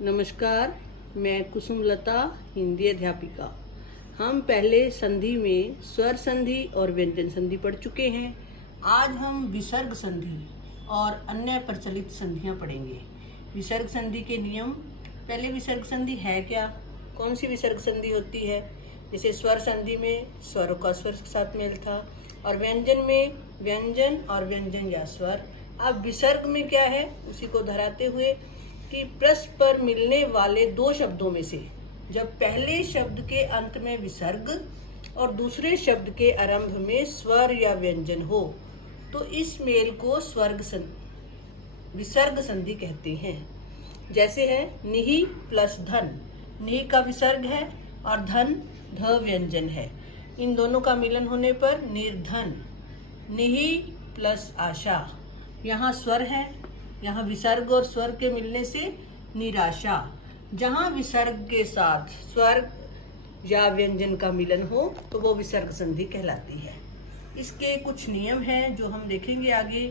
नमस्कार, मैं कुसुमलता, हिंदी अध्यापिका। हम पहले संधि में स्वर संधि और व्यंजन संधि पढ़ चुके हैं। आज हम विसर्ग संधि और अन्य प्रचलित संधियां पढ़ेंगे। विसर्ग संधि के नियम। पहले विसर्ग संधि है क्या, कौन सी विसर्ग संधि होती है? जैसे स्वर संधि में स्वरों का स्वर के साथ मेल था, और व्यंजन में व्यंजन और व्यंजन या स्वर। अब विसर्ग में क्या है, उसी को दोहराते हुए कि परस्पर मिलने वाले दो शब्दों में से जब पहले शब्द के अंत में विसर्ग और दूसरे शब्द के आरंभ में स्वर या व्यंजन हो तो इस मेल को विसर्ग संधि कहते हैं। जैसे है निहि प्लस धन। निहि का विसर्ग है और धन ध व्यंजन है। इन दोनों का मिलन होने पर निर्धन। निहि प्लस आशा। यहाँ स्वर है, यहाँ विसर्ग और स्वर के मिलने से निराशा। जहाँ विसर्ग के साथ स्वर या व्यंजन का मिलन हो तो वो विसर्ग संधि कहलाती है। इसके कुछ नियम हैं जो हम देखेंगे आगे।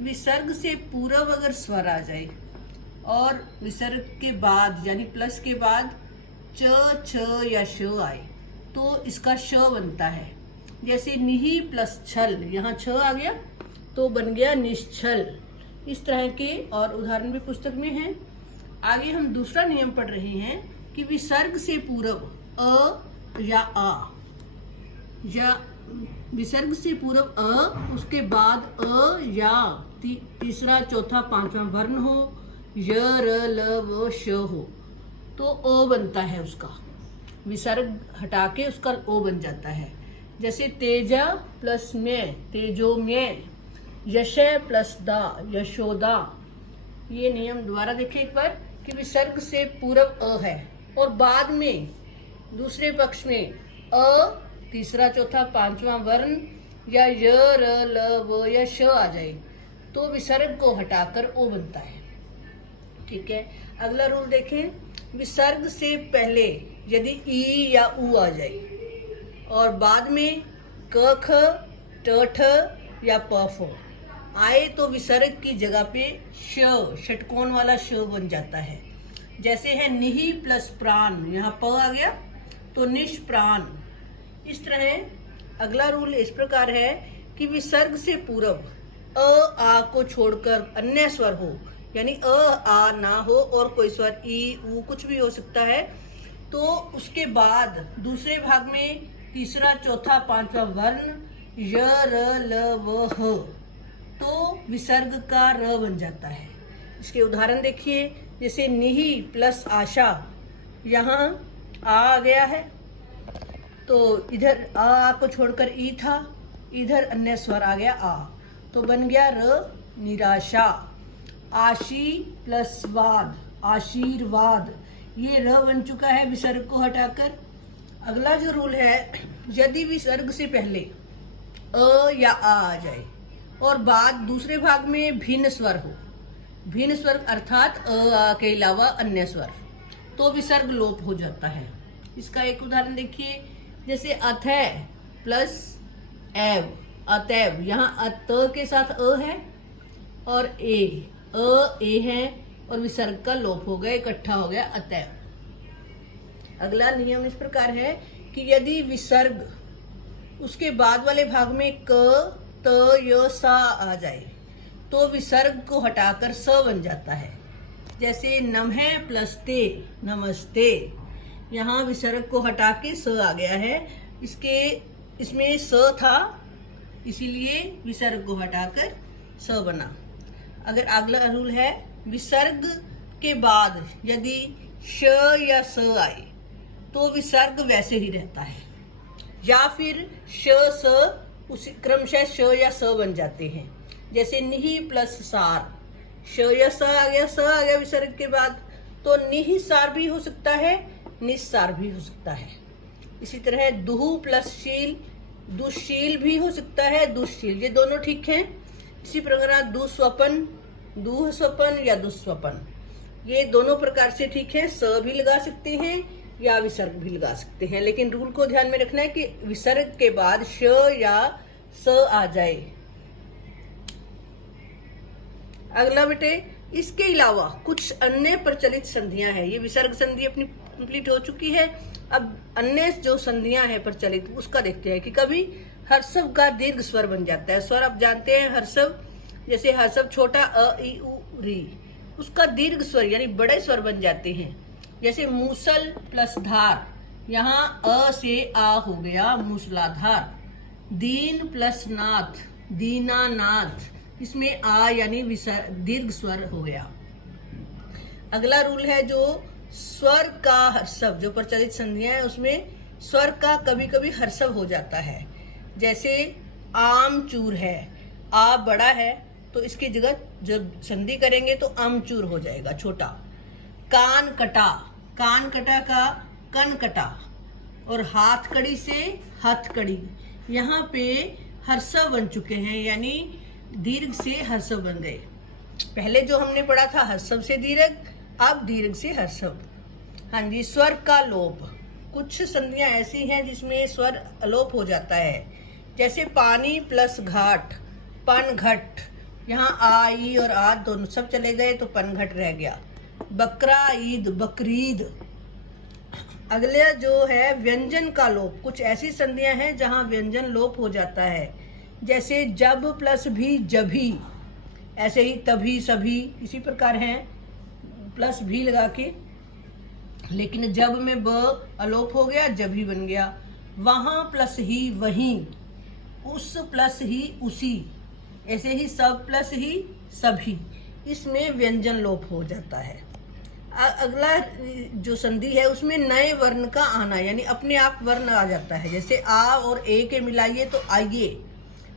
विसर्ग से पूर्व अगर स्वर आ जाए और विसर्ग के बाद यानी प्लस के बाद च छ या श आए तो इसका श बनता है। जैसे निहि प्लस छल, यहाँ छ आ गया तो बन गया निश्छल। इस तरह के और उदाहरण भी पुस्तक में हैं। आगे हम दूसरा नियम पढ़ रहे हैं कि विसर्ग से पूर्व अ या आ, या विसर्ग से पूर्व अ, उसके बाद अ या तीसरा चौथा पांचवा वर्ण हो, य र ल व श हो तो ओ बनता है। उसका विसर्ग हटा के उसका ओ बन जाता है। जैसे तेजा प्लस में तेजोमय, यशय प्लस दा यशोदा। ये नियम दोबारा देखें एक बार कि विसर्ग से पूर्व अ है और बाद में दूसरे पक्ष में अ तीसरा चौथा पांचवा वर्ण या य र ल व या श आ जाए तो विसर्ग को हटाकर ओ बनता है। ठीक है। अगला रूल देखें। विसर्ग से पहले यदि ई या उ आ जाए और बाद में क ख ट ठ या प फ आए तो विसर्ग की जगह पे श, षटकोण वाला श बन जाता है। जैसे है निहि प्लस प्राण, यहाँ प आ गया तो निष्प्राण। इस तरह अगला रूल इस प्रकार है कि विसर्ग से पूर्व अ आ को छोड़कर अन्य स्वर हो, यानी अ आ ना हो और कोई स्वर ई उ कुछ भी हो सकता है, तो उसके बाद दूसरे भाग में तीसरा चौथा पांचवा वर्ण य र ल व ह तो विसर्ग का र बन जाता है। इसके उदाहरण देखिए। जैसे निहि प्लस आशा, यहाँ आ गया है तो इधर आ को छोड़कर ई था, इधर अन्य स्वर आ गया आ तो बन गया र निराशा। आशी प्लस वाद आशीर्वाद, ये र बन चुका है विसर्ग को हटाकर। अगला जो रूल है, यदि विसर्ग से पहले अ या आ जाए और बाद दूसरे भाग में भिन्न स्वर हो, भिन्न स्वर अर्थात अ आ के अलावा अन्य स्वर, तो विसर्ग लोप हो जाता है। इसका एक उदाहरण देखिए। जैसे अथय प्लस एव, अतैव, यहाँ अत के साथ अ है और ए है और विसर्ग का लोप हो गया, इकट्ठा हो गया अतैव। अगला नियम इस प्रकार है कि यदि विसर्ग उसके बाद वाले भाग में क त य सा आ जाए तो विसर्ग को हटाकर स बन जाता है। जैसे नमः प्लस ते नमस्ते, यहाँ विसर्ग को हटा के स आ गया है। इसमें स था इसीलिए विसर्ग को हटाकर स बना। अगर अगला रूल है, विसर्ग के बाद यदि श या स आए तो विसर्ग वैसे ही रहता है, या फिर श स उसी क्रमशः श या स बन जाते हैं। जैसे निहि प्लस सार, श या स आ गया विसर्ग के बाद तो निहिसार भी हो सकता है, निस्सार भी हो सकता है। इसी तरह दुहु प्लस शील, दुशील भी हो सकता है, दुशील, ये दोनों ठीक हैं। इसी प्रकार दुस्वपन, दुःस्वपन या दुस्वपन, ये दोनों प्रकार से ठीक है। स भी लगा सकते हैं या विसर्ग भी लगा सकते हैं, लेकिन रूल को ध्यान में रखना है कि विसर्ग के बाद श या स आ जाए। अगला बेटे इसके अलावा कुछ अन्य प्रचलित संधियां हैं। ये विसर्ग संधि अपनी कंप्लीट हो चुकी है। अब अन्य जो संधियां हैं प्रचलित, उसका देखते हैं कि कभी हर्षव का दीर्घ स्वर बन जाता है। स्वर आप जानते हैं, हर्षव, जैसे हर्षव छोटा अ ई उ री, उसका दीर्घ स्वर यानी बड़े स्वर बन जाते हैं। जैसे मूसल प्लस धार, यहाँ अ से आ हो गया मूसलाधार। दीन प्लस नाथ, दीनानाथ, इसमें आ यानी दीर्घ स्वर हो गया। अगला रूल है जो स्वर का हर्षव, जो प्रचलित संधियां है उसमें स्वर का कभी कभी हर्षव हो जाता है। जैसे आमचूर है, आ बड़ा है तो इसकी जगह जब संधि करेंगे तो आमचूर हो जाएगा छोटा। कान कटा, कान कटा का कन कटा। और हाथ कड़ी से हथकड़ी, यहाँ पे हर्षव बन चुके हैं यानी दीर्घ से हर्षव बन गए। पहले जो हमने पढ़ा था हर्षव से दीर्घ, अब दीर्घ से हर्षव। हाँ जी, स्वर का लोप, कुछ संधियां ऐसी हैं जिसमें स्वर अलोप हो जाता है। जैसे पानी प्लस घाट, पनघट, यहाँ आ ई और आ दोनों सब चले गए तो पनघट रह गया। बकरा ईद, बकरीद। अगले जो है व्यंजन का लोप, कुछ ऐसी संधियां हैं जहां व्यंजन लोप हो जाता है। जैसे जब प्लस भी जभी, ऐसे ही तभी सभी, इसी प्रकार हैं प्लस भी लगा के, लेकिन जब में ब अलोप हो गया, जभी बन गया। वहां प्लस ही वहीं, उस प्लस ही उसी, ऐसे ही सब प्लस ही सभी, इसमें व्यंजन लोप हो जाता है। अगला जो संधि है उसमें नए वर्ण का आना यानी अपने आप वर्ण आ जाता है। जैसे आ और ए के मिलाइए तो आइए,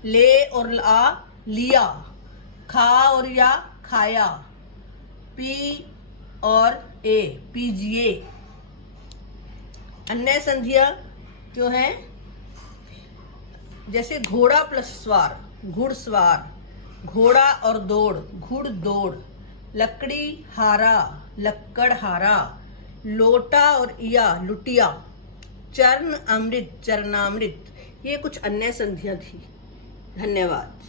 ले और आ लिया, खा और या खाया, पी और ए पीजिए। अन्य संधियां जो हैं जैसे घोड़ा प्लस स्वार, घुड़सवार, घोड़ा और दौड़, घुड़ दौड़, लकड़ी हारा, लक्कड़ हारा, लोटा और इया लुटिया, चरण अमृत, चरणामृत। ये कुछ अन्य संधियां थी। धन्यवाद।